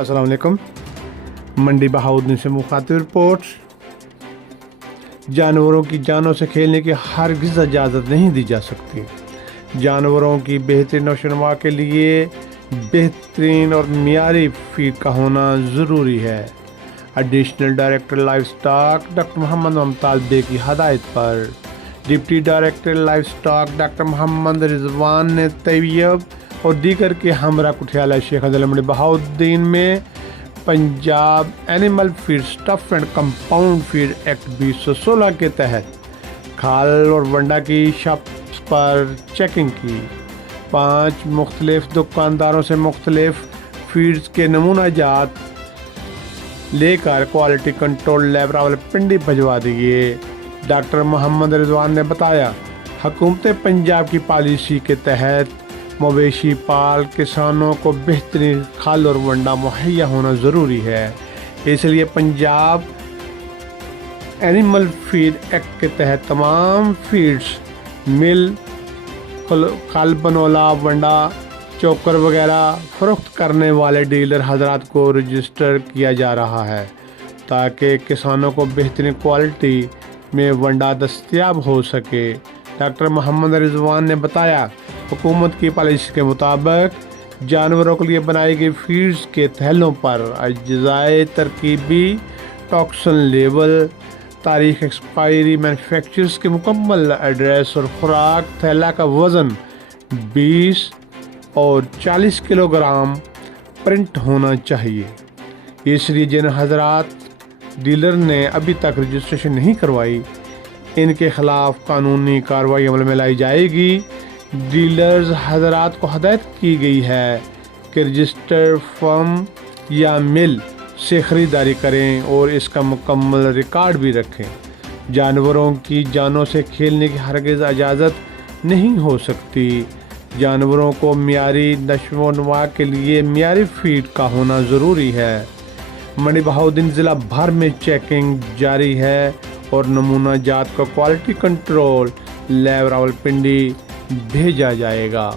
अस्सलाम वालेकुम। मंडी बहाउद्दीन से मुखातिब रिपोर्ट। जानवरों की जानों से खेलने की हरगिज़ इजाज़त नहीं दी जा सकती। जानवरों की बेहतरीन नौशनुमा के लिए बेहतरीन और मियारी फीड का होना ज़रूरी है। Additional director life stock doctor Mohammad Mumtaz बे की हदायत पर deputy director life stock doctor Mohammad Rizwan ने तैयब और दीगर के हमरा कुठियाला शेख मंडी बहाउद्दीन में Punjab animal feed stuff and compound feed act 2016 के तहत खाल और वंडा की शॉप्स पर चेकिंग की। 5 मुख्तलिफ दुकानदारों से मुख्तलिफ फीड्स के नमूना जात लेकर क्वालिटी कंट्रोल लैब रावलपिंडी भिजवा दिए। डॉक्टर मोहम्मद रिजवान ने बताया, हुकूमत पंजाब की पॉलिसी के तहत मवेशी पाल किसानों को बेहतरीन खाल और वंडा मुहैया होना ज़रूरी है। इसलिए पंजाब एनिमल फीड एक्ट के तहत तमाम फीड्स मिल खाल बनोला वंडा चोकर वगैरह फरोख्त करने वाले डीलर हजरात को रजिस्टर किया जा रहा है ताकि किसानों को बेहतरीन क्वालिटी में वंडा दस्तयाब हो सके। डॉक्टर मोहम्मद रिजवान ने बताया, हुकूमत की पॉलिसी के मुताबिक जानवरों के लिए बनाई गई फीड्स के थैलों पर अज्जाए तरकीबी टॉक्सिन लेवल, तारीख एक्सपायरी, मैन्युफैक्चरर्स के मुकम्मल एड्रेस और खुराक थैला का वज़न 20 और 40 किलोग्राम प्रिंट होना चाहिए। इसलिए जिन हजरात डीलर ने अभी तक रजिस्ट्रेशन नहीं करवाई, इनके खिलाफ कानूनी कार्रवाई अमल में लाई जाएगी। डीलर्स हजरात को हदायत की गई है कि रजिस्टर्ड फर्म या मिल से ख़रीदारी करें और इसका मुकम्मल रिकॉर्ड भी रखें। जानवरों की जानों से खेलने की हरगिज़ इजाज़त नहीं हो सकती। जानवरों को मियारी नशोनुमा के लिए मियारी फीड का होना ज़रूरी है। मंडी बहाउद्दीन ज़िला भर में चेकिंग जारी है और नमूना जात को क्वालिटी कंट्रोल लैब रावलपिंडी भेजा जाएगा।